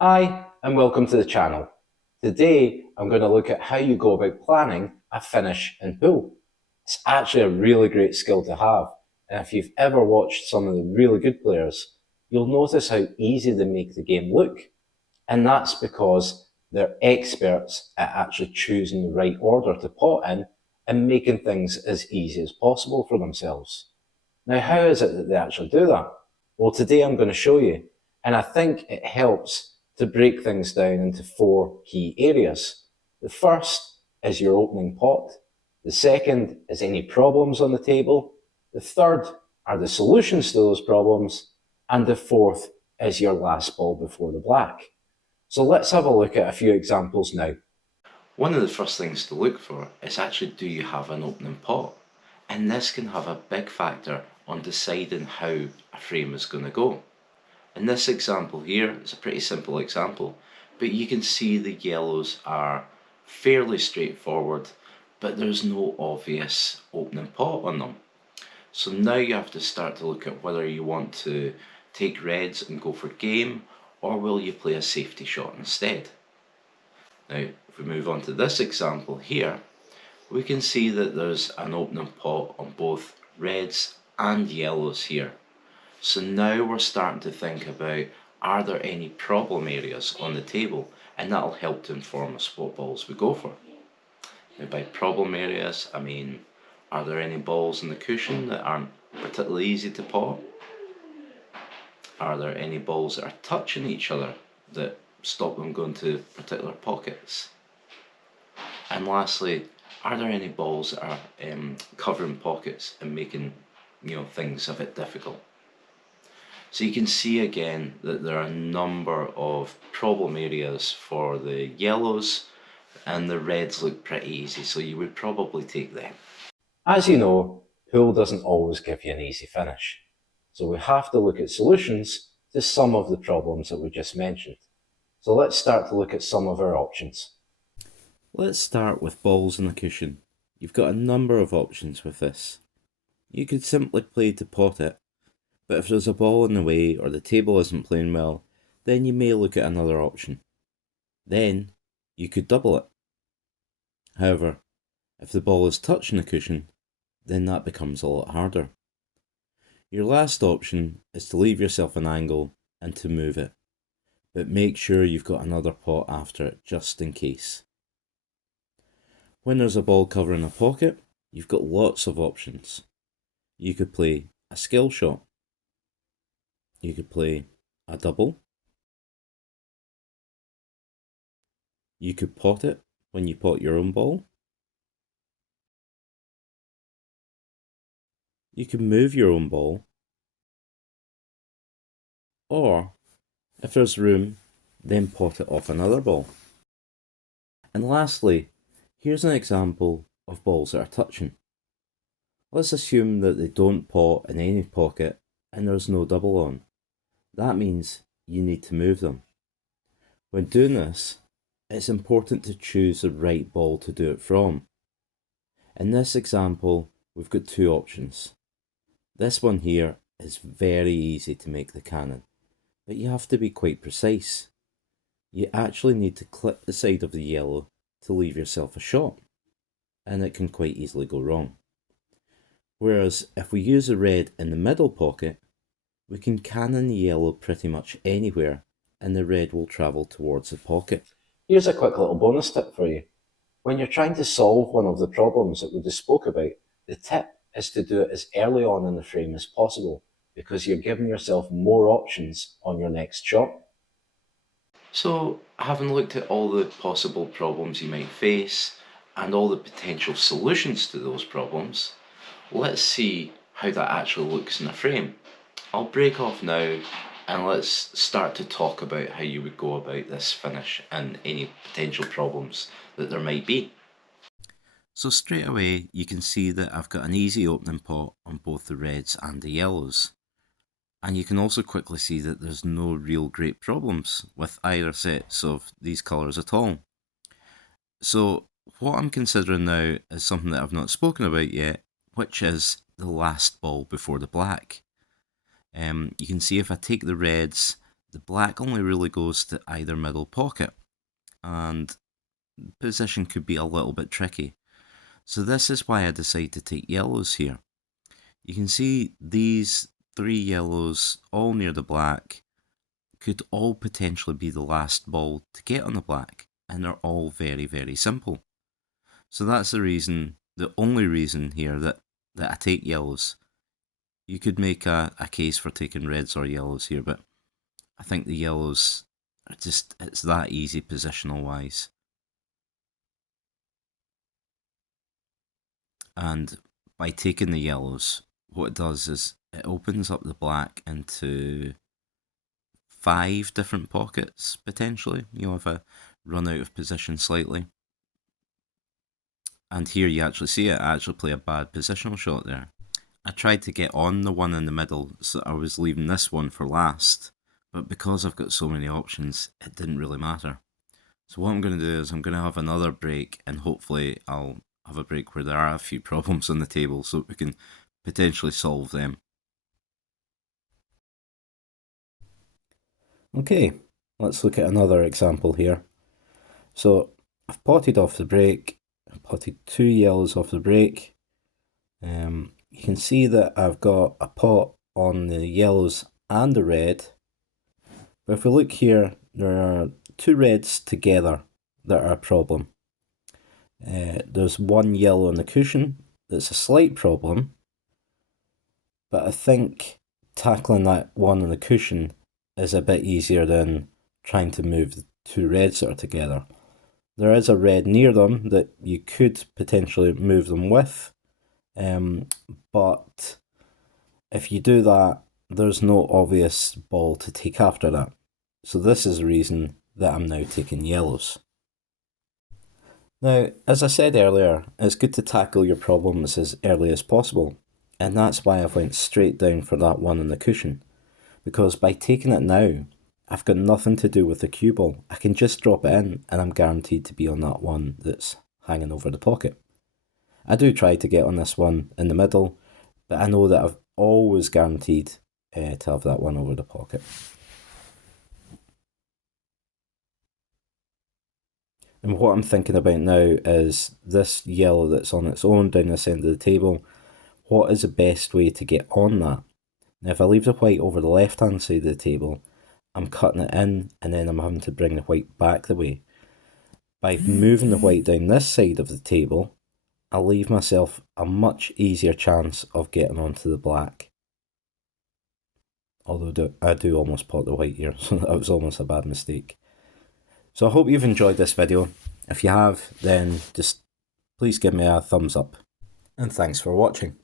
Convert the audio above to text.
Hi, and welcome to the channel. Today, I'm going to look at how you go about planning a finish in pool. It's actually a really great skill to have, and if you've ever watched some of the really good players, you'll notice how easy they make the game look. And that's because they're experts at actually choosing the right order to pot in and making things as easy as possible for themselves. Now, how is it that they actually do that? Well, today I'm going to show you, and I think it helps to break things down into four key areas. The first is your opening pot. The second is any problems on the table. The third are the solutions to those problems. And the fourth is your last ball before the black. So let's have a look at a few examples now. One of the first things to look for is actually, do you have an opening pot? And this can have a big factor on deciding how a frame is going to go. In this example here, it's a pretty simple example, but you can see the yellows are fairly straightforward, but there's no obvious opening pot on them. So now you have to start to look at whether you want to take reds and go for game, or will you play a safety shot instead. Now, if we move on to this example here, we can see that there's an opening pot on both reds and yellows here. So now we're starting to think about, are there any problem areas on the table, and that'll help to inform us what balls we go for. Now, by problem areas, I mean, are there any balls in the cushion that aren't particularly easy to pot? Are there any balls that are touching each other that stop them going to particular pockets? And lastly, are there any balls that are covering pockets and making things a bit difficult? So you can see again that there are a number of problem areas for the yellows, and the reds look pretty easy, so you would probably take them. As you know, pool doesn't always give you an easy finish. So we have to look at solutions to some of the problems that we just mentioned. So let's start to look at some of our options. Let's start with balls in the cushion. You've got a number of options with this. You could simply play to pot it, but if there's a ball in the way or the table isn't playing well, then you may look at another option. Then, you could double it. However, if the ball is touching the cushion, then that becomes a lot harder. Your last option is to leave yourself an angle and to move it, but make sure you've got another pot after it just in case. When there's a ball covering a pocket, you've got lots of options. You could play a skill shot. You could play a double. You could pot it when you pot your own ball. You can move your own ball. Or, if there's room, then pot it off another ball. And lastly, here's an example of balls that are touching. Let's assume that they don't pot in any pocket and there's no double on. That means you need to move them. When doing this, it's important to choose the right ball to do it from. In this example, we've got two options. This one here is very easy to make the cannon, but you have to be quite precise. You actually need to clip the side of the yellow to leave yourself a shot, and it can quite easily go wrong. Whereas if we use a red in the middle pocket, we can cannon the yellow pretty much anywhere, and the red will travel towards the pocket. Here's a quick little bonus tip for you. When you're trying to solve one of the problems that we just spoke about, the tip is to do it as early on in the frame as possible because you're giving yourself more options on your next shot. So, having looked at all the possible problems you might face and all the potential solutions to those problems, let's see how that actually looks in a frame. I'll break off now and let's start to talk about how you would go about this finish and any potential problems that there might be. So straight away you can see that I've got an easy opening pot on both the reds and the yellows. And you can also quickly see that there's no real great problems with either sets of these colours at all. So what I'm considering now is something that I've not spoken about yet, which is the last ball before the black. You can see if I take the reds, the black only really goes to either middle pocket, and position could be a little bit tricky. So this is why I decided to take yellows here. You can see these 3 yellows all near the black could all potentially be the last ball to get on the black, and they're all very, very simple. So that's the only reason here that I take yellows. You could make a case for taking reds or yellows here, but I think the yellows are just, it's that easy positional wise. And by taking the yellows, what it does is it opens up the black into 5 different pockets, potentially. If I run out of position slightly. And here you actually see it, I actually play a bad positional shot there. I tried to get on the one in the middle, so I was leaving this one for last, but because I've got so many options, it didn't really matter. So what I'm going to do is I'm going to have another break, and hopefully I'll have a break where there are a few problems on the table so we can potentially solve them. Okay, let's look at another example here. So I've potted off the break, I've potted 2 yellows off the break. You can see that I've got a pot on the yellows and the red. But if we look here, there are 2 reds together that are a problem. There's 1 yellow on the cushion that's a slight problem, but I think tackling that one on the cushion is a bit easier than trying to move the 2 reds that are together. There is a red near them that you could potentially move them with, but if you do that, there's no obvious ball to take after that. So this is the reason that I'm now taking yellows. Now, as I said earlier, it's good to tackle your problems as early as possible, and that's why I've went straight down for that one on the cushion, because by taking it now, I've got nothing to do with the cue ball. I can just drop it in and I'm guaranteed to be on that one that's hanging over the pocket. I do try to get on this one in the middle, but I know that I've always guaranteed to have that one over the pocket. And what I'm thinking about now is this yellow that's on its own down this end of the table, what is the best way to get on that? Now if I leave the white over the left hand side of the table, I'm cutting it in and then I'm having to bring the white back the way. By moving the white down this side of the table, I'll leave myself a much easier chance of getting onto the black. Although I do almost pot the white here, so that was almost a bad mistake. So I hope you've enjoyed this video. If you have, then just please give me a thumbs up. And thanks for watching.